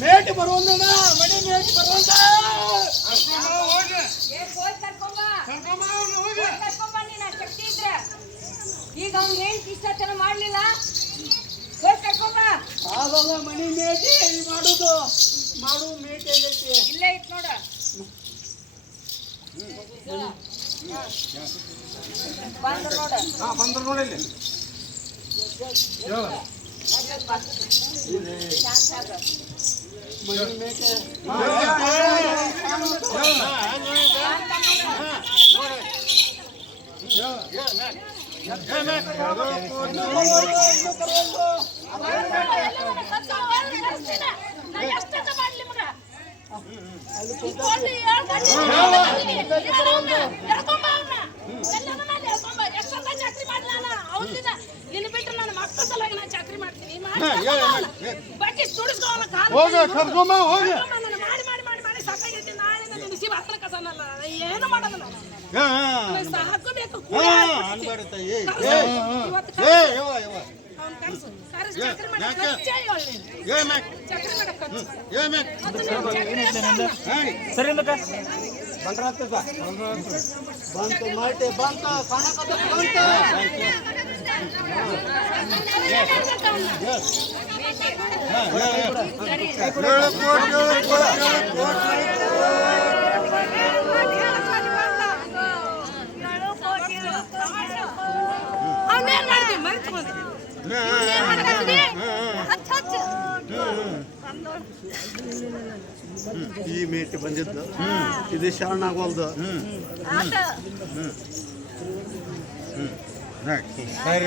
ಮೇಟಿ ಬರುವಂದಣ್ಣ ಮಡಿ ಮೇಟಿ ಬರುವಂತ ಈಗ ಅವ್ನು ಹೇಳ್ತಿ ಇಷ್ಟ ಮಾಡ್ಲಿಲ್ಲ ಆಗಲ್ಲ ಮಣಿ ಮೇಟಿ ಮಾಡುದು ಮಾಡು ಮೇಟಿ ಇಲ್ಲೇ ಇತ್ತು ನೋಡ ಬಂದ್ರು ನೋಡ ಬಂದ್ರು ನೋಡಿಲ್ಲ ಮಣಿ ಮೇಟಿ ನಿನ್ನ ಬಿಟ್ಟು ನನ್ನ ಮಕ್ಕಳ ಸಲುವಾಗಿ ನಾನು ಚಾಕ್ರಿ ಮಾಡ್ತೀನಿ ಬಾಕಿ ಮಾಡಿ ಮಾಡಿ ಮಾಡಿ ಮಾಡಿ ಸಾಕಾಗೈತಿ ನಾಳೆ ನಿಸಿ ವಾಸನ ಕಸನಲ್ಲ ಏನು ಮಾಡೋದಲ್ಲ ಸಾಕು ಬೇಕು ಬಂತು ಮಾಟೆ ಬಂತ ಕಾಣಕತ್ತ ಬಂತ ಈ ಮೇಟಿ ಬಂದಿದ್ದು ಇದು ಶರಣ ಆಗೋಲ್ದು ಸರಿ